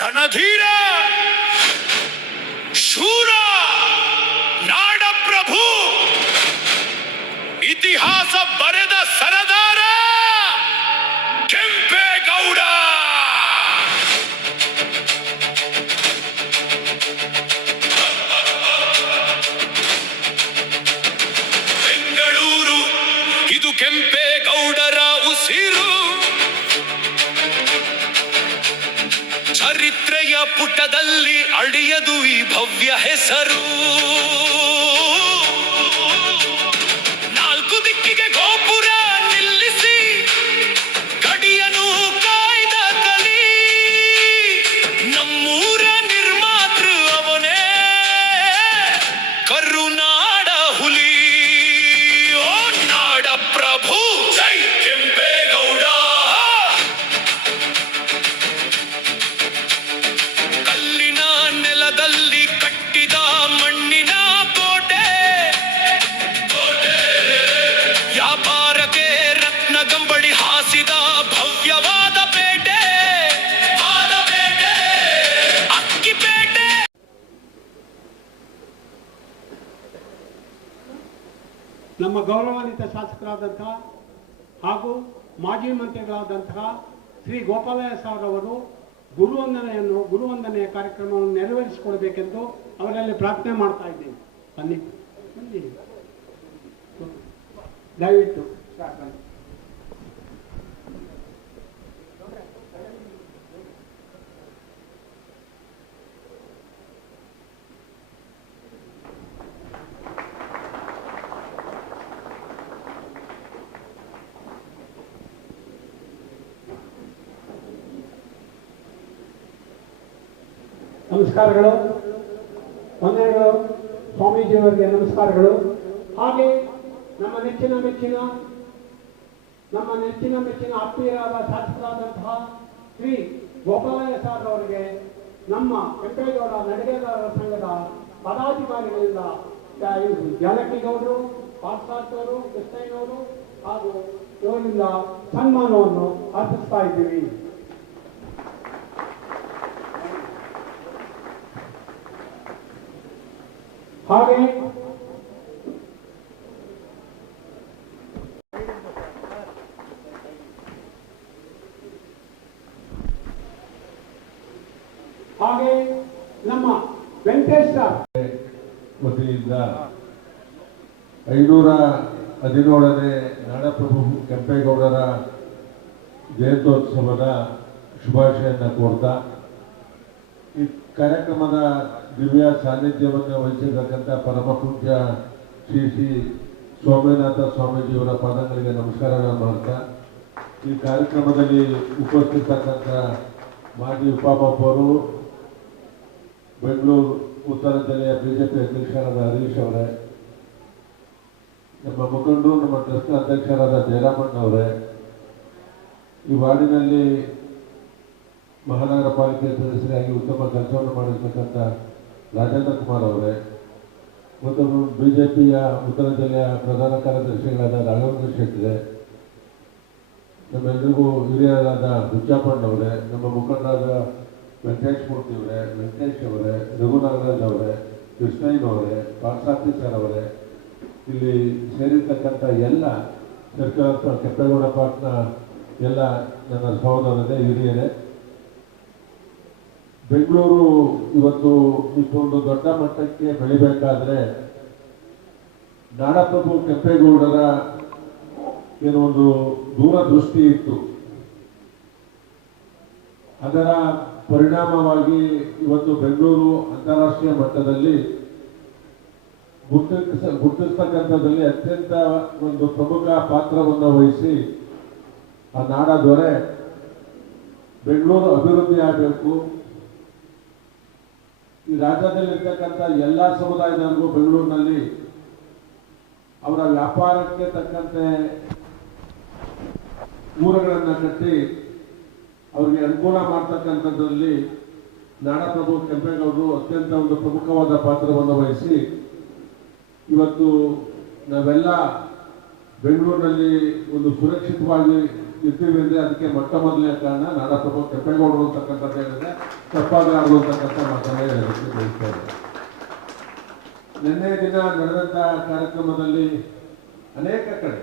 ರಣಧೀರ ಶೂರ ನಾಡಪ್ರಭು ಇತಿಹಾಸ ಬರೆದ ಸರದಾರ ಕೆಂಪೇಗೌಡ. ಬೆಂಗಳೂರು ಇದು ಕೆಂಪೇಗೌಡರ ಉಸಿರು. ಚರಿತ್ರೆಯ ಪುಟದಲ್ಲಿ ಅಳಿಯದು ಈ ಭವ್ಯ ಹೆಸರು. ನಾಲ್ಕು ದಿಕ್ಕಿಗೆ ಗೋಪುರ ನಿಲ್ಲಿಸಿ ಗಡಿಯನ್ನು ಕಾಯ್ದ ಕಲಿ. ನಮ್ಮೂರ ನಿರ್ಮಾತೃ ಅವನೇ ಕರುನಾಡ ಹುಲಿ. ಓ ನಾಡ ಪ್ರಭು ಜೈ ಕೆಂಪೇಗೌಡ. ಕಲ್ಲಿನ ನೆಲದಲ್ಲಿ ಕಟ್ಟಿದ ಮಣ್ಣಿನ ಕೋಟೆ, ವ್ಯಾಪಾರಕ್ಕೆ ರತ್ನ ಗಂಬಳಿ ಹಾಸಿದ ಭವ್ಯವಾದ ಪೇಟೆ, ಅಕ್ಕಿಪೇಟೆ. ನಮ್ಮ ಗೌರವಾನ್ವಿತ ಶಾಸಕರಾದಂತಹ ಹಾಗೂ ಮಾಜಿ ಮಂತ್ರಿಗಳಾದಂತಹ ಶ್ರೀ ಗೋಪಾಲಯ್ಯ ಸಾರ್ ಅವರು ಗುರುವಂದನೆಯ ಕಾರ್ಯಕ್ರಮವನ್ನು ನೆರವೇರಿಸಿಕೊಳ್ಬೇಕೆಂದು ಅವರಲ್ಲಿ ಪ್ರಾರ್ಥನೆ ಮಾಡ್ತಾ ಇದ್ದೀನಿ. ಬನ್ನಿ ದಯವಿಟ್ಟು. ನಮಸ್ಕಾರಗಳು, ವಂದನೆಗಳು. ಸ್ವಾಮೀಜಿಯವರಿಗೆ ನಮಸ್ಕಾರಗಳು. ಹಾಗೆ ನಮ್ಮ ನೆಚ್ಚಿನ ಆತ್ಮೀಯರಾದ ಶಾಸಕರಾದಂತಹ ಶ್ರೀ ಗೋಪಾಲಯ್ಯ ಸಾರ್ ಅವರಿಗೆ ನಮ್ಮ ಕೆಂಪೇಗೌಡ ನಡಿಗೆದಾರರ ಸಂಘದ ಪದಾಧಿಕಾರಿಗಳಿಂದ ಜಾನಕಿಗೌಡರು, ಪಾರ್ಥಾರ್ಥವರು, ಕೃಷ್ಣಯ್ಯನವರು ಹಾಗೂ ಇವರಿಂದ ಸನ್ಮಾನವನ್ನು ಅರ್ಪಿಸ್ತಾ ಇದ್ದೀವಿ. ಹಾಗೆ ನಮ್ಮ ವೆಂಕಟೇಶ್ ವತಿಯಿಂದ 517ನೇ ನಾಡಪ್ರಭು ಕೆಂಪೇಗೌಡರ ಜಯಂತ್ಯೋತ್ಸವದ ಶುಭಾಶಯವನ್ನು ಕೋರ್ತಾ, ಈ ಕಾರ್ಯಕ್ರಮದ ದಿವ್ಯ ಸಾನ್ನಿಧ್ಯವನ್ನು ವಹಿಸಿರ್ತಕ್ಕಂಥ ಪರಮಪೂಜ್ಯ ಶ್ರೀ ಸೋಮನಾಥ ಸ್ವಾಮೀಜಿಯವರ ಪಾದಗಳಿಗೆ ನಮಸ್ಕಾರಗಳನ್ನು ಮಾಡ್ತಾ, ಈ ಕಾರ್ಯಕ್ರಮದಲ್ಲಿ ಉಪಸ್ಥಿತಕ್ಕಂಥ ಮಾಜಿ ಉಪಮಹಾಪೌರರು, ಬೆಂಗಳೂರು ಉತ್ತರ ಜಿಲ್ಲೆಯ ಬಿಜೆಪಿ ಅಧ್ಯಕ್ಷರಾದ ಹರೀಶ್ ಅವರೇ, ನಮ್ಮ ಮುಖಂಡರು, ನಮ್ಮ ಟ್ರಸ್ಟ್ ಅಧ್ಯಕ್ಷರಾದ ಜಯರಾಮಣ್ಣ ಅವರೇ, ಈ ವಾರ್ಡಿನಲ್ಲಿ ಮಹಾನಗರ ಪಾಲಿಕೆ ಸದಸ್ಯರಾಗಿ ಉತ್ತಮ ಕೆಲಸವನ್ನು ಮಾಡಿರ್ತಕ್ಕಂಥ ರಾಜೇಂದ್ರ ಕುಮಾರ್ ಅವರೇ, ಮತ್ತು ಬಿಜೆಪಿಯ ಉತ್ತರ ಜಿಲ್ಲೆಯ ಪ್ರಧಾನ ಕಾರ್ಯದರ್ಶಿಗಳಾದ ರಾಘವೇಂದ್ರ ಶೆಟ್ಟರೆ, ನಮ್ಮೆಲ್ಲರಿಗೂ ಹಿರಿಯರಾದ ಹುಚ್ಚಪ್ಪಣ್ಣ ಅವರೇ, ನಮ್ಮ ಮುಖಂಡರಾದ ವೆಂಕಟೇಶ್ ಮೂರ್ತಿ ಅವರೇ, ವೆಂಕಟೇಶ್ ಅವರೇ, ರಘುನಾಗರಾಜ್ ಅವರೇ, ಕೃಷ್ಣಯ್ಯನವರೇ, ಪಾರ್ಥಸಾರಥಿ ಸರ್ ಅವರೇ, ಇಲ್ಲಿ ಸೇರಿರ್ತಕ್ಕಂಥ ಎಲ್ಲ ಸರ್ಕಾರ ಕೆಂಪೇಗೌಡ ಪಾರ್ಕ್ನ ಎಲ್ಲ ನನ್ನ ಸಹೋದರರೇ, ಹಿರಿಯರೇ, ಬೆಂಗಳೂರು ಇವತ್ತು ಇಷ್ಟೊಂದು ದೊಡ್ಡ ಮಟ್ಟಕ್ಕೆ ಬೆಳಿಬೇಕಾದ್ರೆ ನಾಡಪ್ರಭು ಕೆಂಪೇಗೌಡರ ಏನೊಂದು ದೂರದೃಷ್ಟಿ ಇತ್ತು. ಅದರ ಪರಿಣಾಮವಾಗಿ ಇವತ್ತು ಬೆಂಗಳೂರು ಅಂತಾರಾಷ್ಟ್ರೀಯ ಮಟ್ಟದಲ್ಲಿ ಗುರುತಿಸ್ತಕ್ಕಂಥದ್ದಲ್ಲಿ ಅತ್ಯಂತ ಒಂದು ಪ್ರಮುಖ ಪಾತ್ರವನ್ನು ವಹಿಸಿ ಆ ನಾಡ ದೊರೆ ಬೆಂಗಳೂರು ಅಭಿವೃದ್ಧಿ ಆಗಬೇಕು, ಈ ರಾಜ್ಯದಲ್ಲಿರ್ತಕ್ಕಂಥ ಎಲ್ಲ ಸಮುದಾಯದವರಿಗೂ ಬೆಂಗಳೂರಿನಲ್ಲಿ ಅವರ ವ್ಯಾಪಾರಕ್ಕೆ ತಕ್ಕಂತೆ ಊರುಗಳನ್ನು ಕಟ್ಟಿ ಅವರಿಗೆ ಅನುಕೂಲ ಮಾಡ್ತಕ್ಕಂಥದ್ರಲ್ಲಿ ನಾಡಪ್ರಭು ಕೆಂಪೇಗೌಡರು ಅತ್ಯಂತ ಒಂದು ಪ್ರಮುಖವಾದ ಪಾತ್ರವನ್ನು ವಹಿಸಿ ಇವತ್ತು ನಾವೆಲ್ಲ ಬೆಂಗಳೂರಿನಲ್ಲಿ ಒಂದು ಸುರಕ್ಷಿತವಾಗಿ ಇರ್ತೀವಿ ಅಂದರೆ ಅದಕ್ಕೆ ಮೊಟ್ಟ ಮೊದಲನೇ ಕಾರಣ ನಾಡಪ್ರಭು ಕೆಂಪೇಗೌಡರು ಅಂತಕ್ಕಂಥದ್ದು ಹೇಳಿದ್ರೆ ತಪ್ಪಾಗಲಾರದು ಅಂತಕ್ಕಂಥ ಮಾತನ್ನೇ ಹೇಳೋದಕ್ಕೆ ಬಯಸ್ತಾ ಇದ್ದಾರೆ. ನಿನ್ನೆ ದಿನ ನಡೆದಂಥ ಕಾರ್ಯಕ್ರಮದಲ್ಲಿ ಅನೇಕ ಕಡೆ,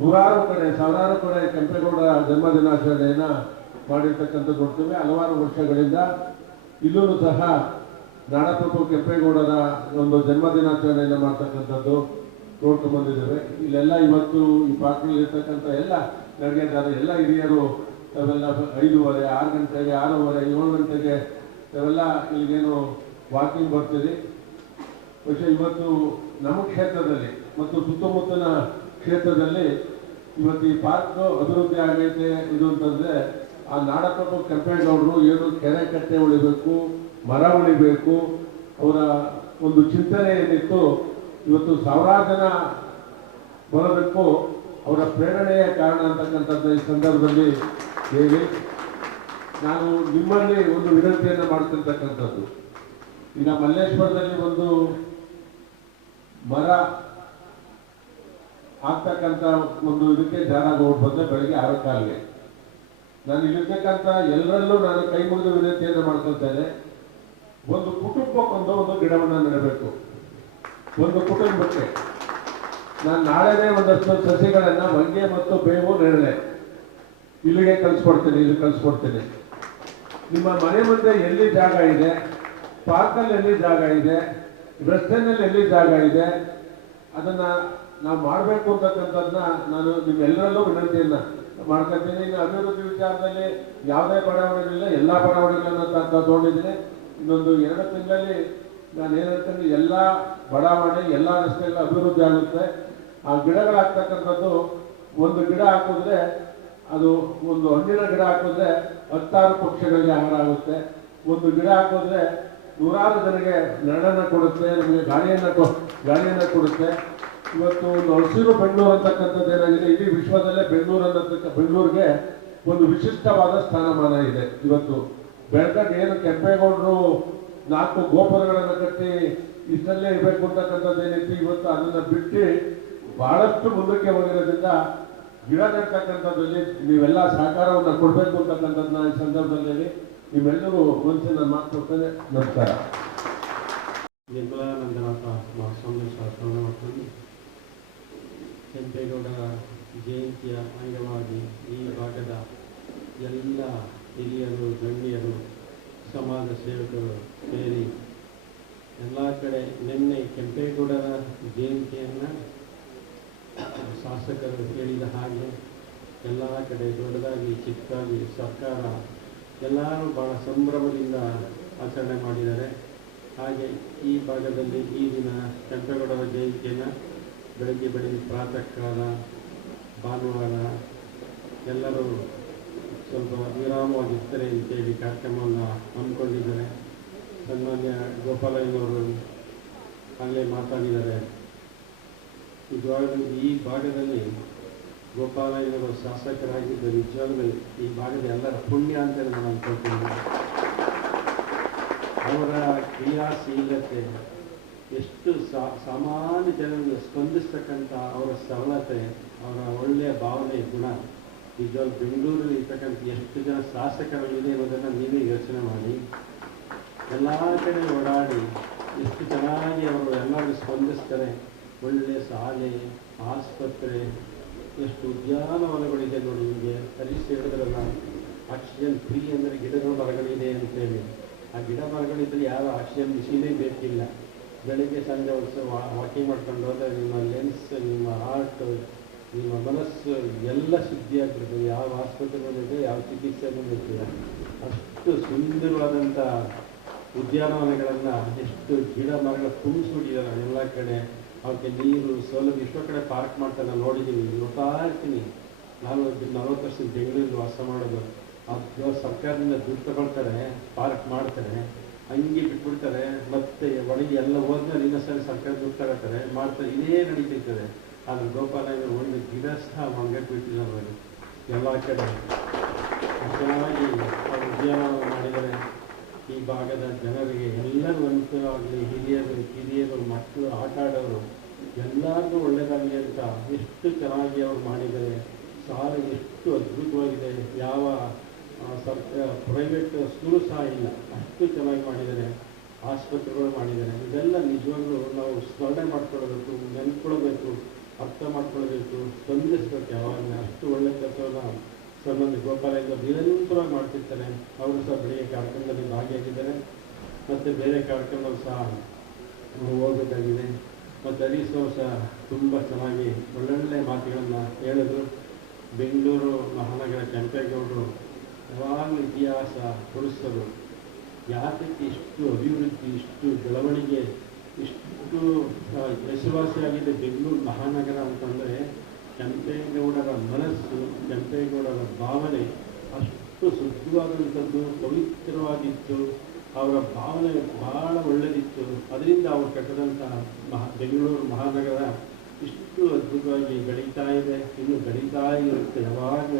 ನೂರಾರು ಕಡೆ, ಸಾವಿರಾರು ಕಡೆ ಕೆಂಪೇಗೌಡ ಜನ್ಮದಿನಾಚರಣೆಯನ್ನು ಮಾಡಿರ್ತಕ್ಕಂಥದ್ದು ನೋಡ್ತೀವಿ. ಹಲವಾರು ವರ್ಷಗಳಿಂದ ಇಲ್ಲೂ ಸಹ ನಾಡಪ್ರಭು ಕೆಂಪೇಗೌಡರ ಒಂದು ಜನ್ಮದಿನಾಚರಣೆಯನ್ನು ಮಾಡ್ತಕ್ಕಂಥದ್ದು ನೋಡ್ಕೊಂಡು ಬಂದಿದ್ದೇವೆ. ಇಲ್ಲೆಲ್ಲ ಇವತ್ತು ಈ ಪಾರ್ಕ್ನಲ್ಲಿ ಇರ್ತಕ್ಕಂಥ ಎಲ್ಲ ನಡೆಗೆದಾರ ಎಲ್ಲ ಹಿರಿಯರು ತಾವೆಲ್ಲ 5:30, 6 ಗಂಟೆಗೆ, 6:30, 7 ಗಂಟೆಗೆ ತಾವೆಲ್ಲ ಇಲ್ಲಿಗೇನು ವಾಕಿಂಗ್ ಬರ್ತೀರಿ. പക്ഷേ ಇವತ್ತು ನಮ್ಮ ಕ್ಷೇತ್ರದಲ್ಲಿ ಮತ್ತು ಸುತ್ತಮುತ್ತಲ ಕ್ಷೇತ್ರದಲ್ಲಿ ಇವತ್ತು ಈ ಪಾರ್ಕ್ ಅಭಿವೃದ್ಧಿ ಆಗೈತೆ. ಇದು ಅಂತಂದರೆ ಆ ನಾಡಪ್ರಭು ಕೆಂಪೇಗೌಡರು ಏನು ಕೆರೆ ಕಟ್ಟೆ ಉಳಿಬೇಕು, ಮರ ಉಳಿಬೇಕು, ಅವರ ಒಂದು ಚಿಂತನೆ ಏನಿತ್ತು, ಇವತ್ತು ಸಾವಿರಾರು ಜನ ಬರೋದಕ್ಕೂ ಅವರ ಪ್ರೇರಣೆಯ ಕಾರಣ ಅಂತಕ್ಕಂಥದ್ದು ಈ ಸಂದರ್ಭದಲ್ಲಿ ಹೇಳಿ ನಾನು ನಿಮ್ಮಲ್ಲಿ ಒಂದು ವಿನಂತಿಯನ್ನು ಮಾಡ್ತಿರ್ತಕ್ಕಂಥದ್ದು. ಈಗ ಮಲ್ಲೇಶ್ವರದಲ್ಲಿ ಒಂದು ಮರ ಆಗ್ತಕ್ಕಂಥ ಒಂದು ಇದಕ್ಕೆ ಜಾಗ ಬಂದರೆ ಬೆಳಗ್ಗೆ 6 ಕಾಲಿಗೆ ನಾನು ಇಲ್ಲಿರ್ತಕ್ಕಂಥ ಎಲ್ಲರಲ್ಲೂ ನಾನು ಕೈ ಮುಗಿದು ವಿನಂತಿಯನ್ನು ಮಾಡ್ಕೊಳ್ತೇನೆ. ಒಂದು ಕುಟುಂಬಕ್ಕೊಂದು ಒಂದು ಗಿಡವನ್ನು ನೆಡಬೇಕು. ಒಂದು ಕುಟುಂಬಕ್ಕೆ ನಾನು ನಾಳೆನೇ ಒಂದಷ್ಟು ಸಸಿಗಳನ್ನು ಹೊಂಗೆ ಮತ್ತು ಬೇವು ನೆರಳೆ ಇಲ್ಲಿಗೆ ಕಳಿಸ್ಕೊಡ್ತೀನಿ, ಇಲ್ಲಿ ಕಳಿಸ್ಕೊಡ್ತೀನಿ. ನಿಮ್ಮ ಮನೆ ಮುಂದೆ ಎಲ್ಲಿ ಜಾಗ ಇದೆ, ಪಾರ್ಕಲ್ಲಿ ಎಲ್ಲಿ ಜಾಗ ಇದೆ, ರಸ್ತೆನಲ್ಲಿ ಎಲ್ಲಿ ಜಾಗ ಇದೆ, ಅದನ್ನು ನಾವು ಮಾಡಬೇಕು ಅಂತಕ್ಕಂಥದ್ದನ್ನ ನಾನು ನಿಮ್ಮೆಲ್ಲರಲ್ಲೂ ವಿನಂತಿಯನ್ನು ಮಾಡ್ಕೊತೀನಿ. ಇನ್ನು ಅಭಿವೃದ್ಧಿ ವಿಚಾರದಲ್ಲಿ ಯಾವುದೇ ಬಡಾವಣೆಗಳಿಲ್ಲ, ಎಲ್ಲ ಬಡಾವಣೆಗಳನ್ನು ತಗೊಂಡಿದ್ದೀನಿ. ಇನ್ನೊಂದು 2 ತಿಂಗಳಲ್ಲಿ ನಾನು ಏನು ಹೇಳ್ತೀನಿ, ಎಲ್ಲ ಬಡಾವಣೆ, ಎಲ್ಲ ರಸ್ತೆಗಳ ಅಭಿವೃದ್ಧಿ ಆಗುತ್ತೆ. ಆ ಗಿಡಗಳಾಗ್ತಕ್ಕಂಥದ್ದು ಒಂದು ಗಿಡ ಹಾಕಿದ್ರೆ, ಅದು ಒಂದು ಹಣ್ಣಿನ ಗಿಡ ಹಾಕಿದ್ರೆ 10 ಪಕ್ಷಿಗಳಿಗೆ ಆಹಾರ ಆಗುತ್ತೆ. ಒಂದು ಗಿಡ ಹಾಕಿದ್ರೆ ನೂರಾರು ಜನರಿಗೆ ನೆರಳನ್ನು ಕೊಡುತ್ತೆ, ನಮಗೆ ಗಾಳಿಯನ್ನು ಕೊಡುತ್ತೆ. ಇವತ್ತು ಒಂದು ಹಸಿರು ಬೆಂಗಳೂರು ಅಂತಕ್ಕಂಥದ್ದು ಏನಾಗಿದೆ, ಇಡೀ ವಿಶ್ವದಲ್ಲೇ ಬೆಂಗಳೂರಿಗೆ ಒಂದು ವಿಶಿಷ್ಟವಾದ ಸ್ಥಾನಮಾನ ಇದೆ. ಇವತ್ತು ಬೆಳಗ್ಗೆ ಏನು ಕೆಂಪೇಗೌಡರು 4 ಗೋಪುರಗಳನ್ನು ಕಟ್ಟಿ ಇಷ್ಟಲ್ಲೇ ಇರಬೇಕು ಅಂತಕ್ಕಂಥದ್ದು ಏನಿತ್ತು, ಇವತ್ತು ಅದನ್ನು ಬಿಟ್ಟು ಬಹಳಷ್ಟು ಮುಂದಕ್ಕೆ ಹೋಗಿರೋದ್ರಿಂದ ಗಿಡ ನೆಡ್ತಕ್ಕಂಥದ್ದಲ್ಲಿ ನೀವೆಲ್ಲ ಸಹಕಾರವನ್ನು ಕೊಡಬೇಕು ಅಂತಕ್ಕಂಥದ್ದನ್ನ ಈ ಸಂದರ್ಭದಲ್ಲಿ ನೀವೆಲ್ಲರೂ ಒಂದ್ಸಲ ನಾನು ಮಾತುಕೊಡ್ತೇನೆ. ನಮಸ್ಕಾರ. ನಿರ್ಮಲಾನಂದನಾಥ ಮಹಾಸ್ವಾಮಿ ಶಾಸ್ತ್ರವನ್ನು ಮಾಡ್ಕೊಂಡು ಕೆಂಪೇಗೌಡರ ಜಯಂತಿಯ ಅಂಗವಾಗಿ ಈ ಭಾಗದ ಎಲ್ಲ ಹಿರಿಯರು, ಗಣ್ಯರು, ಸಮಾಜ ಸೇವಕರು ಸೇರಿ ಎಲ್ಲ ಕಡೆ ನಿನ್ನೆ ಕೆಂಪೇಗೌಡರ ಜಯಂತಿಯನ್ನು ಶಾಸಕರು ಹೇಳಿದ ಹಾಗೆ ಎಲ್ಲ ಕಡೆ ದೊಡ್ಡದಾಗಿ ಚಿಕ್ಕದಾಗಿ ಸರ್ಕಾರ ಎಲ್ಲರೂ ಭಾಳ ಸಂಭ್ರಮದಿಂದ ಆಚರಣೆ ಮಾಡಿದ್ದಾರೆ. ಹಾಗೆ ಈ ಭಾಗದಲ್ಲಿ ಈ ದಿನ ಕೆಂಪೇಗೌಡರ ಜಯಂತಿಯನ್ನು ಬೆಳಗ್ಗೆ ಪ್ರಾತಃ ಕಾಲ ಭಾನುವಾರ ಎಲ್ಲರೂ ಸ್ವಲ್ಪ ವಿರಾಮವಾಗಿರ್ತಾರೆ ಅಂತೇಳಿ ಕಾರ್ಯಕ್ರಮವನ್ನು ಹಮ್ಮಿಕೊಂಡಿದ್ದಾರೆ. ಸನ್ಮಾನ್ಯ ಗೋಪಾಲಯ್ಯನವರು ಅಲ್ಲೇ ಮಾತಾಡಿದ್ದಾರೆ. ನಿಜವಾಗಲೂ ಈ ಭಾಗದಲ್ಲಿ ಗೋಪಾಲಯ್ಯನವರು ಶಾಸಕರಾಗಿದ್ದ ನಿಜವಾಗಲೂ ಈ ಭಾಗದ ಎಲ್ಲರ ಪುಣ್ಯ ಅಂತೇಳಿ ನಾನು ಅಂದ್ಕೊಳ್ತೀನಿ. ಅವರ ಕ್ರಿಯಾಶೀಲತೆ, ಎಷ್ಟು ಸಾಮಾನ್ಯ ಜನರಿಗೆ ಸ್ಪಂದಿಸ್ತಕ್ಕಂಥ ಅವರ ಸರಳತೆ, ಅವರ ಒಳ್ಳೆಯ ಭಾವನೆ, ಗುಣ ನಿಜವಾಗ್ಲೂ ಬೆಂಗಳೂರಲ್ಲಿ ಇರ್ತಕ್ಕಂಥ ಎಷ್ಟು ಜನ ಶಾಸಕರಲ್ಲಿದೆ ಅನ್ನೋದನ್ನು ನೀವೇ ಯೋಚನೆ ಮಾಡಿ. ಎಲ್ಲ ಕಡೆ ಓಡಾಡಿ ಎಷ್ಟು ಚೆನ್ನಾಗಿ ಅವರು ಎಲ್ಲರಿಗೂ ಸ್ಪಂದಿಸ್ತಾರೆ. ಒಳ್ಳೆಯ ಶಾಲೆ, ಆಸ್ಪತ್ರೆ, ಎಷ್ಟು ಉದ್ಯಾನವನಗಳಿದೆ ನೋಡಿ. ನಿಮಗೆ ಹರೀಶ್ ಹೇಳಿದ್ರಲ್ಲ, ಆಕ್ಸಿಜನ್ ಫ್ರೀ ಅಂದರೆ ಗಿಡಗಳು ಮರಗಳಿದೆ ಅಂತೇಳಿ. ಆ ಗಿಡ ಮರಗಳಿದ್ದರೆ ಯಾವ ಆಕ್ಸಿಜನ್ ಮಿಷಿನೇ ಬೇಕಿಲ್ಲ. ಬೆಳಗ್ಗೆ ಸಂಜೆ ವರ್ಷ ವಾಕಿಂಗ್ ಮಾಡ್ಕೊಂಡು ಹೋದರೆ ನಿಮ್ಮ ಲೆನ್ಸ್, ನಿಮ್ಮ ಹಾರ್ಟ್, ನಿಮ್ಮ ಮನಸ್ಸು ಎಲ್ಲ ಶುದ್ಧಿಯಾಗಿರ್ತದೆ. ಯಾವ ಆಸ್ಪತ್ರೆಗಳಿದೆ, ಯಾವ ಚಿಕಿತ್ಸೆನೂ ಬೇಕಿಲ್ಲ. ಅಷ್ಟು ಸುಂದರವಾದಂಥ ಉದ್ಯಾನವನಗಳನ್ನು, ಎಷ್ಟು ಗಿಡ ಮರಗಳ ತುಂಬಿಸ್ಬಿಟ್ಟಿದ್ದಾರೆ ಎಲ್ಲ ಕಡೆ. ಅವಕ್ಕೆ ನೀರು ಸೌಲಭ್ಯ ಇಷ್ಟೋ ಕಡೆ ಪಾರ್ಕ್ ಮಾಡ್ತಾರೆ. ನಾನು ನೋಡಿದ್ದೀನಿ, ನೋಡ್ತಾ ಇರ್ತೀನಿ. 40 ವರ್ಷದ ಬೆಂಗಳೂರಲ್ಲಿ ವಾಸ ಮಾಡೋದು. ಅದು ಸರ್ಕಾರದಿಂದ ದುಡ್ಡು ತಗೊಳ್ತಾರೆ, ಪಾರ್ಕ್ ಮಾಡ್ತಾರೆ, ಹಂಗೆ ಬಿಟ್ಬಿಡ್ತಾರೆ. ಮತ್ತೆ ಒಳಗೆ ಎಲ್ಲ ಹೋದ್ಮೇಲೆ ಇನ್ನೊಂದ್ಸರಿ ಸರ್ಕಾರ ದುಡ್ಡು ತಗೋತಾರೆ, ಮಾಡ್ತಾರೆ. ಇದೇ ನಡೀತಿರ್ತದೆ. ಆದರೆ ಗೋಪಾಲಯ್ಯ ಒಂದು ಗಿಡ ಸಹ ಮಂಗಟ್ಬಿಟ್ಟಿಲ್ಲ ಅವರು. ಎಲ್ಲ ಕಡೆ ಚೆನ್ನಾಗಿ ಅವರು ಉದ್ಯಾನವನ ಮಾಡಿದರೆ ಈ ಭಾಗದ ಜನರಿಗೆ ಎಲ್ಲರೂ ಅನುಕೂಲವಾಗಲಿ. ಹಿರಿಯರು, ಮಕ್ಕಳು, ಆಟ ಆಡೋರು ಎಲ್ಲರಿಗೂ ಒಳ್ಳೆಯದಾಗಲಿ ಅಂತ ಎಷ್ಟು ಚೆನ್ನಾಗಿ ಅವರು ಮಾಡಿದರೆ. ಸಾಲ ಎಷ್ಟು ಅದ್ಭುತವಾಗಿದೆ. ಯಾವ ಪ್ರೈವೇಟ್ ಸ್ಕೂಲು ಸಹ ಇಲ್ಲ, ಅಷ್ಟು ಚೆನ್ನಾಗಿ ಮಾಡಿದ್ದಾರೆ. ಆಸ್ಪತ್ರೆಗಳು ಮಾಡಿದ್ದಾರೆ. ಇದೆಲ್ಲ ನಿಜವಾಗ್ಲೂ ನಾವು ಸ್ಮರಣೆ ಮಾಡ್ಕೊಳ್ಬೇಕು, ನೆನ್ಕೊಳ್ಬೇಕು, ಅರ್ಥ ಮಾಡ್ಕೊಳ್ಬೇಕು, ಸ್ಪಂದಿಸ್ಬೇಕು. ಯಾವಾಗ ಅಷ್ಟು ಒಳ್ಳೆ ಕೆಲಸವನ್ನು ಸಂಬಂಧ ಗೋಪಾಲಯ್ಯ ನಿರಂತರವಾಗಿ ಮಾಡ್ತಿರ್ತಾರೆ. ಅವರು ಸಹ ಬೆಳಿಗ್ಗೆ ಕಾರ್ಯಕ್ರಮದಲ್ಲಿ ಭಾಗಿಯಾಗಿದ್ದಾರೆ ಮತ್ತು ಬೇರೆ ಕಾರ್ಯಕ್ರಮಗಳು ಸಹ ಹೋಗಬೇಕಾಗಿದೆ. ಮತ್ತು ಹರೀಶ್ ಅವರು ಸಹ ತುಂಬ ಚೆನ್ನಾಗಿ ಒಳ್ಳೊಳ್ಳೆ ಮಾತುಗಳನ್ನು ಹೇಳಿದ್ರು. ಬೆಂಗಳೂರು ಮಹಾನಗರ ಕೆಂಪೇಗೌಡರು ಯಾವಾಗಲೂ ಇತಿಹಾಸ ಪುರುಷರು ಯಾತಕ್ಕೆ ಇಷ್ಟು ಅಭಿವೃದ್ಧಿ, ಇಷ್ಟು ಬೆಳವಣಿಗೆ, ಇಷ್ಟು ಹೆಸರುವಾಸಿಯಾಗಿದೆ ಬೆಂಗಳೂರು ಮಹಾನಗರ ಅಂತಂದರೆ ಕೆಂಪೇಗೌಡರ ಮನಸ್ಸು, ಕೆಂಪೇಗೌಡರ ಭಾವನೆ ಅಷ್ಟು ಶುದ್ಧವಾದಂಥದ್ದು, ಪವಿತ್ರವಾಗಿತ್ತು. ಅವರ ಭಾವನೆ ಭಾಳ ಒಳ್ಳೆಯದಿತ್ತು. ಅದರಿಂದ ಅವರು ಕಟ್ಟಿದಂಥ ಬೆಂಗಳೂರು ಮಹಾನಗರ ಇಷ್ಟು ಅದ್ಭುತವಾಗಿ ಬೆಳೀತಾ ಇದೆ, ಇನ್ನು ಬೆಳೀತಾ ಇರುತ್ತೆ ಯಾವಾಗ.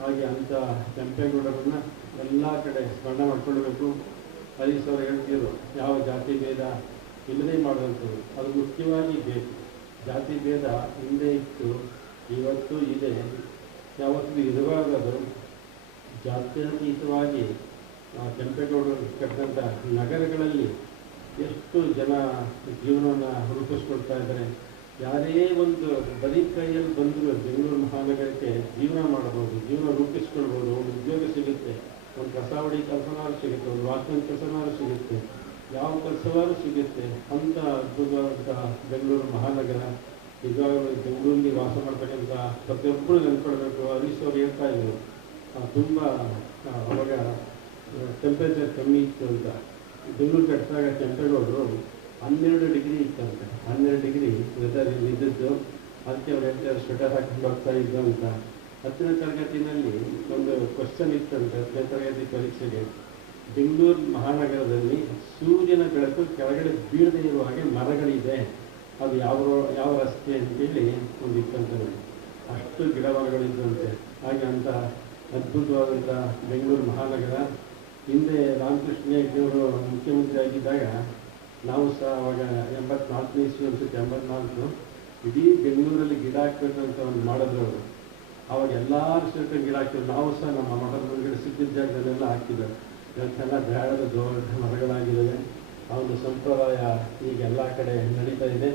ಹಾಗೆ ಅಂಥ ಕೆಂಪೇಗೌಡರನ್ನು ಎಲ್ಲ ಕಡೆ ಸ್ಮರಣೆ ಮಾಡ್ಕೊಳ್ಬೇಕು. ಹರೀಶ್ ಅವರು ಹೇಳ್ತಿದ್ರು, ಯಾವ ಜಾತಿ ಭೇದ ಇಲ್ಲದೇ ಮಾಡುವಂಥದ್ದು, ಅದು ಮುಖ್ಯವಾಗಿ ಬೇಕು. ಜಾತಿ ಭೇದ ಹಿಂದೆ ಇತ್ತು, ಇವತ್ತು ಇದೆ, ಯಾವತ್ತೂ ಇರಬಾರದು. ಜಾತ್ಯತೀತವಾಗಿ ಕೆಂಪೇಗೌಡರು ಕಟ್ಟಿದಂಥ ನಗರಗಳಲ್ಲಿ ಎಷ್ಟು ಜನ ಜೀವನವನ್ನು ರೂಪಿಸ್ಕೊಳ್ತಾ ಇದ್ದಾರೆ. ಯಾರೇ ಒಂದು ಬರೀ ಕೈಯಲ್ಲಿ ಬಂದರೂ ಬೆಂಗಳೂರು ಮಹಾನಗರಕ್ಕೆ ಜೀವನ ಮಾಡ್ಬೋದು, ಜೀವನ ರೂಪಿಸ್ಕೊಳ್ಬೋದು. ಒಂದು ಉದ್ಯೋಗ ಸಿಗುತ್ತೆ, ಒಂದು ಕಸ ಹೊಡಿ ಕೆಲಸನಾರು ಸಿಗುತ್ತೆ, ಒಂದು ವಾಚ್ಮನ್ ಕೆಲಸನಾರು ಸಿಗುತ್ತೆ, ಯಾವ ಕೆಲಸವಾರು ಸಿಗುತ್ತೆ. ಅಂಥ ಅದ್ಭುತವಾದಂಥ ಬೆಂಗಳೂರು ಮಹಾನಗರ. ನಿಜವಾಗಲೂ ಬೆಂಗಳೂರಲ್ಲಿ ವಾಸ ಮಾಡ್ತಕ್ಕಂಥ ಪ್ರತಿಯೊಬ್ಬರು ನೆನ್ಕೊಳ್ಬೇಕು. ಹರೀಶ್ ಅವರು ಹೇಳ್ತಾ ಇದ್ರು, ತುಂಬ ಅವಾಗ ಟೆಂಪ್ರೇಚರ್ ಕಮ್ಮಿ ಇತ್ತು ಅಂತ. ಬೆಂಗಳೂರು ಕಟ್ಟಿದಾಗ ಕೆಂಪೇಗೌಡರು 12 ಡಿಗ್ರಿ ಇತ್ತಂತೆ. 12 ಡಿಗ್ರಿ ವೆದರ್ ಇದ್ದದ್ದು. ಅದಕ್ಕೆ ಅವ್ರು ಹೇಳ್ತಾರೆ ಸ್ವೆಟರ್ ಹಾಕಿ ಬರ್ತಾ ಇದ್ದು ಅಂತ. 10ನೇ ತರಗತಿನಲ್ಲಿ ಒಂದು ಕ್ವಶನ್ ಇತ್ತಂತೆ. 10ನೇ ತರಗತಿ ಪರೀಕ್ಷೆಗೆ, ಬೆಂಗಳೂರು ಮಹಾನಗರದಲ್ಲಿ ಸೂರ್ಯನ ಬೆಳಕು ಕೆಳಗಡೆ ಬೀಳದೇ ಇರುವ ಹಾಗೆ ಮರಗಳಿದೆ, ಅದು ಯಾವ ರಸ್ತೆ ಅಂತೇಳಿ ಒಂದು ಇತ್ತಂತೆ. ಅಷ್ಟು ಗಿಡ ಮರಗಳಿದ್ದಂತೆ. ಹಾಗೆ ಅಂತ ಅದ್ಭುತವಾದಂಥ ಬೆಂಗಳೂರು ಮಹಾನಗರ. ಹಿಂದೆ ರಾಮಕೃಷ್ಣ ಹೆಗಡೆಯವರು ಮುಖ್ಯಮಂತ್ರಿ ಆಗಿದ್ದಾಗ ನಾವು ಸಹ ಅವಾಗ 84ನೇ ಇಸ್ವಿ ಅನ್ಸುತ್ತೆ, 84, ಇಡೀ ಬೆಂಗಳೂರಲ್ಲಿ ಗಿಡ ಹಾಕ್ಬೇಕಂತ ಒಂದು ಮಾಡಿದ್ರು ಅವರು. ಅವಾಗ ಎಲ್ಲರೂ ಸೇರ್ಕೊಂಡು ಗಿಡ ಹಾಕ್ತಿದ್ರು. ನಾವು ಸಹ ನಮ್ಮ ಮಠದ ಮುಂದೆ ಸಿಕ್ಕಿದ ಜಾಗದಲ್ಲೆಲ್ಲ ಹಾಕ್ತಿದ್ದಾರೆ. ಇವತ್ತೆಲ್ಲ ಬೇಡದ ದೊಡ್ಡ ಮರಗಳಾಗಿದ್ದಾವೆ. ಆ ಒಂದು ಸಂಪ್ರದಾಯ ಈಗ ಎಲ್ಲ ಕಡೆ ನಡೀತಾ ಇದೆ.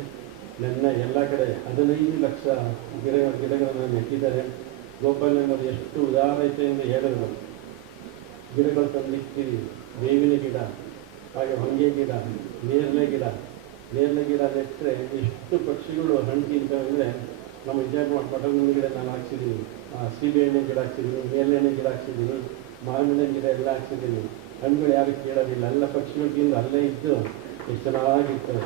ಎಲ್ಲ ಕಡೆ 15 ಲಕ್ಷ ಗಿಡಗಳನ್ನು ನೆಟ್ಟಿದ್ದಾರೆ. ಗೋಪಾಲಯ್ಯನವರು ಎಷ್ಟು ಉದಾರತೆಯಿಂದ ಹೇಳಿದ್ರು. ಗಿಡಗಳು ತಂದಿರ್ತೀವಿ, ಬೇವಿನ ಗಿಡ, ಹಾಗೆ ಹೊಂಗೆ ಗಿಡ, ನೇರಳೆ ಗಿಡ ನೆಟ್ಟರೆ ಎಷ್ಟು ಪಕ್ಷಿಗಳು ಹಣ್ಣು ತಿಂತವೆ ಅಂದರೆ, ನಮ್ಮ ವಿಜಯ್ ಮಠದ ಗಿಡ ನಾನು ಹಾಕ್ಸಿದ್ದೀನಿ, ಸೀಬೆ ಎಣ್ಣೆ ಗಿಡ ಹಾಕ್ಸಿದ್ದೀನಿ, ನೇರಳೆಣ್ಣೆ ಗಿಡ ಹಾಕ್ಸಿದ್ದೀನಿ, ಮಾವಿನ ಗಿಡ ಎಲ್ಲ ಹಾಕ್ಸಿದ್ದೀನಿ. ಹಣ್ಣುಗಳು ಯಾರು ಕೇಳೋದಿಲ್ಲ, ಎಲ್ಲ ಪಕ್ಷಿಗಳು ತಿಂದು ಅಲ್ಲೇ ಇದ್ದು ಎಷ್ಟು ಚೆನ್ನಾಗಿರ್ತವೆ.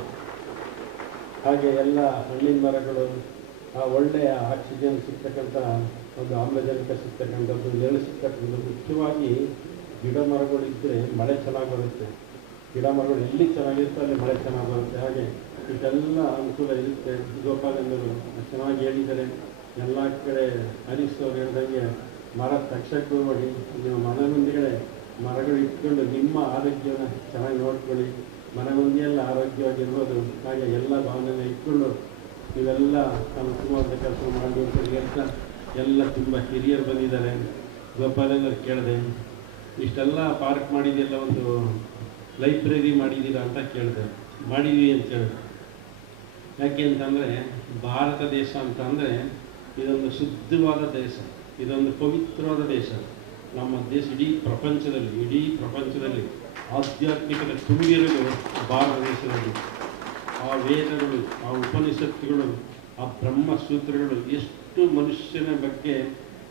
ಹಾಗೆ ಎಲ್ಲ ಹಣ್ಣಿನ ಮರಗಳು, ಒಳ್ಳೆಯ ಆಕ್ಸಿಜನ್ ಸಿಗ್ತಕ್ಕಂಥ ಒಂದು ಆಮ್ಲಜನಕ ಸಿಗ್ತಕ್ಕಂಥದ್ದು, ನೆರಳು ಸಿಗ್ತಕ್ಕಂಥದ್ದು. ಮುಖ್ಯವಾಗಿ ಗಿಡ ಮರಗಳಿದ್ದರೆ ಮಳೆ ಚೆನ್ನಾಗಿ ಬರುತ್ತೆ. ಗಿಡ ಮರಗಳು ಎಲ್ಲಿ ಚೆನ್ನಾಗಿರುತ್ತೆ ಅಲ್ಲಿ ಮಳೆ ಚೆನ್ನಾಗಿ ಬರುತ್ತೆ. ಹಾಗೆ ಇದೆಲ್ಲ ಅನುಕೂಲ ಇರುತ್ತೆ. ಗೋಪಾಲಯ್ಯನವರು ಚೆನ್ನಾಗಿ ಹೇಳಿದ್ದಾರೆ. ಎಲ್ಲ ಕಡೆ ಹರೀಶ್ ಅವರು ಹೇಳ್ದಂಗೆ ಮರ ತಕ್ಷಕ್ಕೂ ಮಾಡಿ, ನೀವು ಮನೆ ಮುಂದೆಗಡೆ ಮರಗಳು ಇಟ್ಕೊಂಡು ನಿಮ್ಮ ಆರೋಗ್ಯವನ್ನು ಚೆನ್ನಾಗಿ ನೋಡ್ಕೊಳ್ಳಿ. ಮನೆ ಮುಂದೆಯೆಲ್ಲ ಆರೋಗ್ಯವಾಗಿರ್ಬೋದು. ಹಾಗೆ ಎಲ್ಲ ಭಾವನೆಯನ್ನು ಇಟ್ಕೊಂಡು ಇವೆಲ್ಲ ಉತ್ತಮವಾದ ಕೆಲಸ ಮಾಡಿ ಅಂತ ಹೇಳ್ತಾ, ಎಲ್ಲ ತುಂಬ ಹಿರಿಯರು ಬಂದಿದ್ದಾರೆ. ಗೋಪಾಲಯ್ಯನವ್ರು ಕೇಳಿದೆ, ಇಷ್ಟೆಲ್ಲ ಪಾರ್ಕ್ ಮಾಡಿದೆಲ್ಲ ಒಂದು ಲೈಬ್ರರಿ ಮಾಡಿದ್ದೀರಾ ಅಂತ ಕೇಳಿದೆ. ಮಾಡಿದ್ವಿ ಅಂತ ಹೇಳಿದೆ. ಯಾಕೆ ಅಂತಂದರೆ, ಭಾರತ ದೇಶ ಅಂತಂದರೆ ಇದೊಂದು ಶುದ್ಧವಾದ ದೇಶ, ಇದೊಂದು ಪವಿತ್ರವಾದ ದೇಶ. ನಮ್ಮ ದೇಶ ಇಡೀ ಪ್ರಪಂಚದಲ್ಲಿ ಆಧ್ಯಾತ್ಮಿಕತೆ ತುಂಬಿರಲು ಭಾರತ ದೇಶದಲ್ಲಿ. ಆ ವೇದಗಳು, ಆ ಉಪನಿಷತ್ತುಗಳು, ಆ ಬ್ರಹ್ಮಸೂತ್ರಗಳು ಎಷ್ಟು ಮನುಷ್ಯನ ಬಗ್ಗೆ,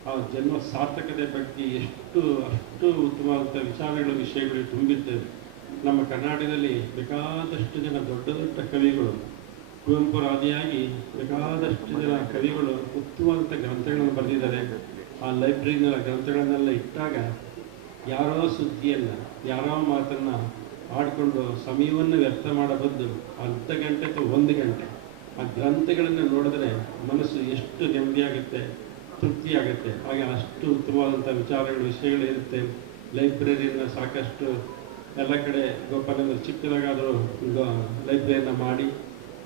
ಆ ಜನ್ಮ ಸಾರ್ಥಕತೆ ಬಗ್ಗೆ ಅಷ್ಟು ಉತ್ತಮವಾದ ವಿಷಯಗಳು ತುಂಬಿರ್ತವೆ. ನಮ್ಮ ಕರ್ನಾಟಕದಲ್ಲಿ ಬೇಕಾದಷ್ಟು ಜನ ದೊಡ್ಡ ಕವಿಗಳು, ಕುವೆಂಪುರಾದಿಯಾಗಿ ಬೇಕಾದಷ್ಟು ಜನ ಕವಿಗಳು ಉತ್ತಮವಾದಂಥ ಗ್ರಂಥಗಳನ್ನು ಬರೆದಿದ್ದಾರೆ. ಆ ಲೈಬ್ರರಿನ ಗ್ರಂಥಗಳನ್ನೆಲ್ಲ ಇಟ್ಟಾಗ ಯಾರೋ ಸುದ್ದಿಯನ್ನು, ಯಾರೋ ಮಾತನ್ನು ಆಡಿಕೊಂಡು ಸಮಯವನ್ನು ವ್ಯರ್ಥ ಮಾಡಬದ್ದು ಅರ್ಧ ಗಂಟೆ ಅಥವಾ 1 ಗಂಟೆ ಆ ಗ್ರಂಥಗಳನ್ನು ನೋಡಿದ್ರೆ ಮನಸ್ಸು ಎಷ್ಟು ನೆಮ್ಮದಿಯಾಗುತ್ತೆ, ತೃಪ್ತಿಯಾಗುತ್ತೆ. ಹಾಗೆ ಅಷ್ಟು ಉತ್ತಮವಾದಂಥ ವಿಷಯಗಳು ಇರುತ್ತೆ. ಲೈಬ್ರರಿಯನ್ನು ಸಾಕಷ್ಟು ಎಲ್ಲ ಕಡೆ ಗೋಪಾಲಯ್ಯ ಚಿಕ್ಕದಾಗಾದರೂ ಲೈಬ್ರರಿಯನ್ನು ಮಾಡಿ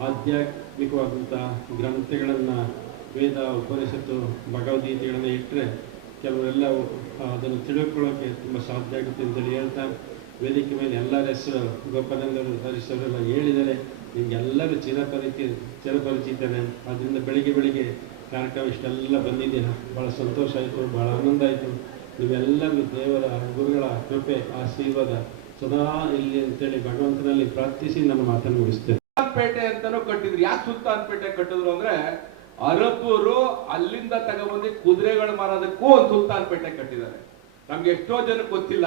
ಆಧ್ಯಾತ್ಮಿಕವಾದಂಥ ಗ್ರಂಥಗಳನ್ನು ವೇದ ಉಪನಿಷತ್ತು ಭಗವದ್ಗೀತೆಗಳನ್ನು ಇಟ್ಟರೆ ಕೆಲವರೆಲ್ಲ ಅದನ್ನು ತಿಳ್ಕೊಳ್ಳೋಕ್ಕೆ ತುಂಬ ಸಾಧ್ಯ ಆಗುತ್ತೆ ಅಂತೇಳಿ ಹೇಳ್ತಾ, ವೇದಿಕೆ ಮೇಲೆ ಎಲ್ಲರ ಹೆಸರು ಗೋಪಾಲಂದರು ಹರೀಶ್ವರೆಲ್ಲ ಹೇಳಿದರೆ ನಿಮಗೆಲ್ಲರೂ ಚಿರಪರಿಚಿತನೇ. ಆದ್ದರಿಂದ ಬೆಳಿಗ್ಗೆ ಕಾರ್ಯಕ್ರಮ ಇಷ್ಟೆಲ್ಲ ಬಂದಿದ್ದೀರ, ಭಾಳ ಸಂತೋಷ ಆಯಿತು, ಭಾಳ ಆನಂದ ಆಯಿತು. ನೀವೆಲ್ಲರೂ ದೇವರ ಗುರುಗಳ ಕೃಪೆ ಆಶೀರ್ವಾದ ಸದಾ ಇಲ್ಲಿ ಅಂತೇಳಿ ಭಗವಂತನಲ್ಲಿ ಪ್ರಾರ್ಥಿಸಿ ನನ್ನ ಮಾತನ್ನು ಮುಗಿಸ್ತೇನೆ. ಸುಲ್ತಾನ್ಪೇಟೆ ಅಂತಾನೂ ಕಟ್ಟಿದ್ರು. ಯಾಕೆ ಸುಲ್ತಾನ್ಪೇಟೆ ಕಟ್ಟಿದ್ರು ಅಂದ್ರೆ ಅರಬ್ಬರು ಅಲ್ಲಿಂದ ತಗೊಂಡ್ಬಂದು ಕುದುರೆಗಳು ಮಾರೋದಕ್ಕೂ ಒಂದು ಸುಲ್ತಾನ್ಪೇಟೆ ಕಟ್ಟಿದ್ದಾರೆ. ನಮ್ಗೆ ಎಷ್ಟೋ ಜನಕ್ಕೆ ಗೊತ್ತಿಲ್ಲ,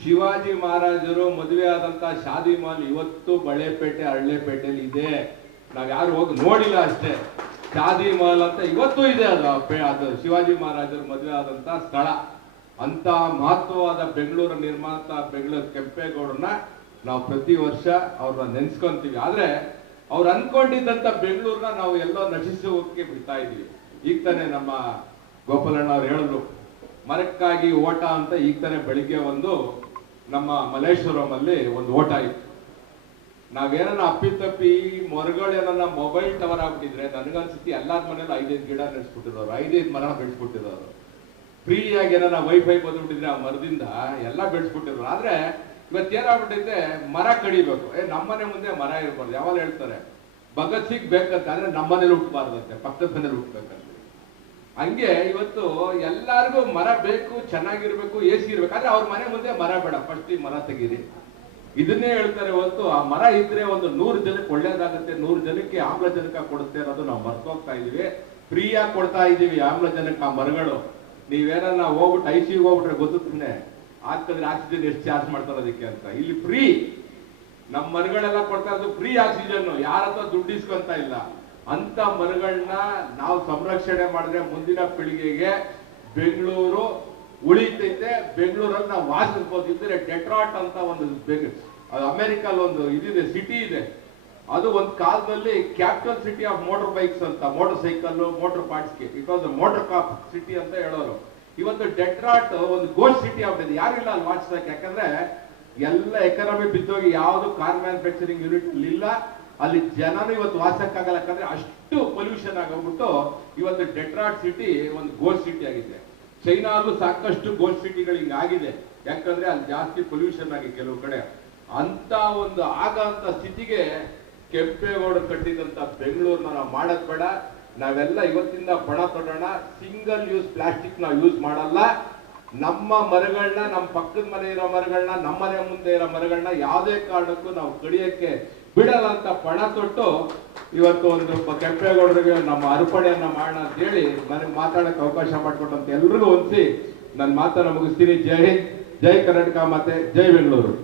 ಶಿವಾಜಿ ಮಹಾರಾಜರು ಮದುವೆ ಆದಂತ ಶಾದಿ ಮಾಲ್ ಇವತ್ತು ಬಳೆಪೇಟೆ ಹಳ್ಳೆಪೇಟೆಯಲ್ಲಿ ಇದೆ. ನಾವ್ ಯಾರು ಹೋಗಿ ನೋಡಿಲ್ಲ ಅಷ್ಟೇ. ಶಾದಿ ಮಾಲ್ ಅಂತ ಇವತ್ತು ಇದೆ. ಅದು ಶಿವಾಜಿ ಮಹಾರಾಜರು ಮದುವೆ ಆದಂತ ಸ್ಥಳ. ಅಂತ ಮಹತ್ವವಾದ ಬೆಂಗಳೂರು ನಿರ್ಮಾತ ಬೆಂಗಳೂರು ಕೆಂಪೇಗೌಡರನ್ನ ನಾವು ಪ್ರತಿ ವರ್ಷ ಅವ್ರನ್ನ ನೆನ್ಸ್ಕೊಂತೀವಿ. ಆದ್ರೆ ಅವ್ರು ಅನ್ಕೊಂಡಿದ್ದಂತ ಬೆಂಗಳೂರನ್ನ ನಾವು ಎಲ್ಲೋ ನಶಿಸೋಕೆ ಬಿಡ್ತಾ ಇದೀವಿ. ಈಗ ತಾನೆ ನಮ್ಮ ಗೋಪಾಲಣ್ಣ ಅವ್ರು ಹೇಳಿದ್ರು, ಮರಕ್ಕಾಗಿ ಓಟ ಅಂತ. ಈಗ ತಾನೆ ಬೆಳಿಗ್ಗೆ ಒಂದು ನಮ್ಮ ಮಲ್ಲೇಶ್ವರಂ ಅಲ್ಲಿ ಒಂದು ಓಟ ಇತ್ತು. ನಾವೇನ ಅಪ್ಪಿತಪ್ಪಿ ಮರಗಳೇನ ಮೊಬೈಲ್ ಟವರ್ ಆಗ್ಬಿಟ್ಟಿದ್ರೆ ನನಗನ್ಸುತ್ತೆ ಎಲ್ಲಾರ ಮನೇಲಿ 5-5 ಗಿಡ ನೆಡ್ಸ್ಬಿಟ್ಟಿರೋರು, 5-5 ಮರ ಬೆಳೆಸ್ಬಿಟ್ಟಿರೋರು. ಫ್ರೀಯಾಗಿ ಏನಾರ ವೈಫೈ ಬಂದ್ಬಿಟ್ಟಿದ್ರೆ ಆ ಮರದಿಂದ ಎಲ್ಲ ಬೆಳೆಸ್ಬಿಟ್ಟಿರೋರು. ಆದ್ರೆ ಇವತ್ತೇನಾಗ್ಬಿಟ್ಟೈತೆ, ಮರ ಕಡಿಬೇಕು. ನಮ್ಮನೆ ಮುಂದೆ ಮರ ಇರ್ಬಾರ್ದು. ಯಾವಾಗ ಹೇಳ್ತಾರೆ ಭಗತ್ ಸಿಂಗ್ ಬೇಕಂತ, ಅಂದ್ರೆ ನಮ್ಮನೇಲಿ ಹುಟ್ಟಬಾರ್ದಂತೆ, ಪಕ್ಕದ ಮನೇಲಿ ಹುಟ್ಟಬೇಕಂತ. ಹಂಗೆ ಇವತ್ತು ಎಲ್ಲಾರ್ಗು ಮರ ಬೇಕು, ಚೆನ್ನಾಗಿರ್ಬೇಕು, AC ಇರ್ಬೇಕು. ಆದ್ರೆ ಅವ್ರ ಮನೆ ಮುಂದೆ ಮರ ಬೇಡ, ಫಸ್ಟ್ ಈ ಮರ ತೆಗೀರಿ. ಇದನ್ನೇ ಹೇಳ್ತಾರೆ ಹೊತ್ತು. ಆ ಮರ ಇದ್ರೆ ಒಂದು 100 ಜನಕ್ಕೆ ಒಳ್ಳೇದಾಗುತ್ತೆ, 100 ಜನಕ್ಕೆ ಆಮ್ಲಜನಕ ಕೊಡುತ್ತೆ ಅನ್ನೋದು ನಾವು ಮರ್ತೋಗ್ತಾ ಇದೀವಿ. ಫ್ರೀಯಾಗಿ ಕೊಡ್ತಾ ಇದೀವಿ ಆಮ್ಲಜನಕ ಆ ಮರಗಳು. ನೀವೇನ ಹೋಗ್ಬಿಟ್ಟು ICU ಹೋಗ್ಬಿಟ್ರೆ ಗೊತ್ತುತ್ತಾನೆ ಹಾಕಿದ್ರೆ ಆಕ್ಸಿಜನ್ ಎಷ್ಟು ಚಾರ್ಜ್ ಮಾಡ್ತಾರೆ ಅದಕ್ಕೆ ಅಂತ. ಇಲ್ಲಿ ಫ್ರೀ ನಮ್ಮ ಮರಗಳೆಲ್ಲ ಕೊಡ್ತಾ ಇರೋದು ಫ್ರೀ ಆಕ್ಸಿಜನ್. ಯಾರ ಹತ್ರ ದುಡ್ಡು ಇಸ್ಕೊಂತ ಇಲ್ಲ. ಅಂತ ಮರಗಳನ್ನ ನಾವು ಸಂರಕ್ಷಣೆ ಮಾಡಿದ್ರೆ ಮುಂದಿನ ಪೀಳಿಗೆಗೆ ಬೆಂಗಳೂರು ಉಳಿತೈತೆ. ಬೆಂಗಳೂರಲ್ಲಿ ನಾವು ವಾಸಿಸ್ಬೋದು. ಇದ್ರೆ ಡೆಟ್ರಾಟ್ ಅಂತ ಒಂದು ಅಮೆರಿಕಲ್ ಒಂದು ಇದಿದೆ, ಸಿಟಿ ಇದೆ. ಅದು ಒಂದು ಕಾಲದಲ್ಲಿ capital city of motorbikes ಅಂತ, ಮೋಟರ್ ಸೈಕಲ್ ಮೋಟರ್ ಪಾರ್ಟ್ಸ್ಗೆ. It was motor cop city ಅಂತ ಹೇಳೋರು. ಇವತ್ತು ಡೆಟ್ರಾಟ್ ಒಂದು ಗೋಸ್ಟ್ ಸಿಟಿ ಆಗ್ಬಿಟ್ಟಿದೆ. ಯಾರಿಲ್ಲ ಅಲ್ಲಿ ವಾಚಿಸಕ್ಕೆ. ಯಾಕಂದ್ರೆ ಎಲ್ಲ ಎಕನಾಮಿ ಬಿದ್ದೋಗಿ ಯಾವುದು ಕಾರ್ ಮ್ಯಾನುಫ್ಯಾಕ್ಚರಿಂಗ್ ಯೂನಿಟ್ ಇಲ್ಲ. ಅಲ್ಲಿ ಜನನು ಇವತ್ತು ವಾಸಕ್ಕಾಗಲ್ಲ. ಯಾಕಂದ್ರೆ ಅಷ್ಟು ಪೊಲ್ಯೂಷನ್ ಆಗೋಗ್ಬಿಟ್ಟು ಇವತ್ತು ಡೆಟ್ರಾಟ್ ಸಿಟಿ ಒಂದು ಗೋಸ್ಟ್ ಸಿಟಿ ಆಗಿದೆ. ಚೈನಾಲ್ಲೂ ಸಾಕಷ್ಟು ಗೋಸ್ಟ್ ಸಿಟಿಗಳು ಹಿಂಗಾಗಿದೆ. ಯಾಕಂದ್ರೆ ಅಲ್ಲಿ ಜಾಸ್ತಿ ಪೊಲ್ಯೂಷನ್ ಆಗಿ ಕೆಲವು ಕಡೆ. ಅಂತ ಒಂದು ಆಗಂತ ಸ್ಥಿತಿಗೆ ಕೆಂಪೇಗೌಡರು ಕಟ್ಟಿದಂತ ಬೆಂಗಳೂರನ್ನ ನಾವು ಮಾಡೋದ್ ಬೇಡ. ನಾವೆಲ್ಲ ಇವತ್ತಿಂದ ಪಣ ತೊಡೋಣ. ಸಿಂಗಲ್ ಯೂಸ್ ಪ್ಲಾಸ್ಟಿಕ್ ನಾವು ಯೂಸ್ ಮಾಡಲ್ಲ. ನಮ್ಮ ಮರಗಳನ್ನ, ನಮ್ಮ ಪಕ್ಕದ ಮನೆ ಇರೋ ಮರಗಳನ್ನ, ನಮ್ಮ ಮನೆ ಮುಂದೆ ಇರೋ ಮರಗಳನ್ನ ಯಾವುದೇ ಕಾರಣಕ್ಕೂ ನಾವು ಕಡಿಯಕ್ಕೆ ಬಿಡಲ್ಲ ಅಂತ ಪಣ ತೊಟ್ಟು ಇವತ್ತು ಒಂದು ಕೆಂಪೇಗೌಡರಿಗೆ ನಮ್ಮ ಅರ್ಪಣೆಯನ್ನ ಮಾಡೋಣ ಅಂತ ಹೇಳಿ ನನಗೆ ಮಾತಾಡಕ್ಕೆ ಅವಕಾಶ ಮಾಡಿಕೊಟ್ಟಂತ ಎಲ್ರಿಗೂ ಹೊಂದಿಸಿ ನನ್ನ ಮಾತನ್ನ ಮುಗಿಸ್ತೀನಿ. ಜೈ ಹಿಂದ್, ಜೈ ಕರ್ನಾಟಕ ಮಾತೆ, ಜೈ ಬೆಂಗಳೂರು.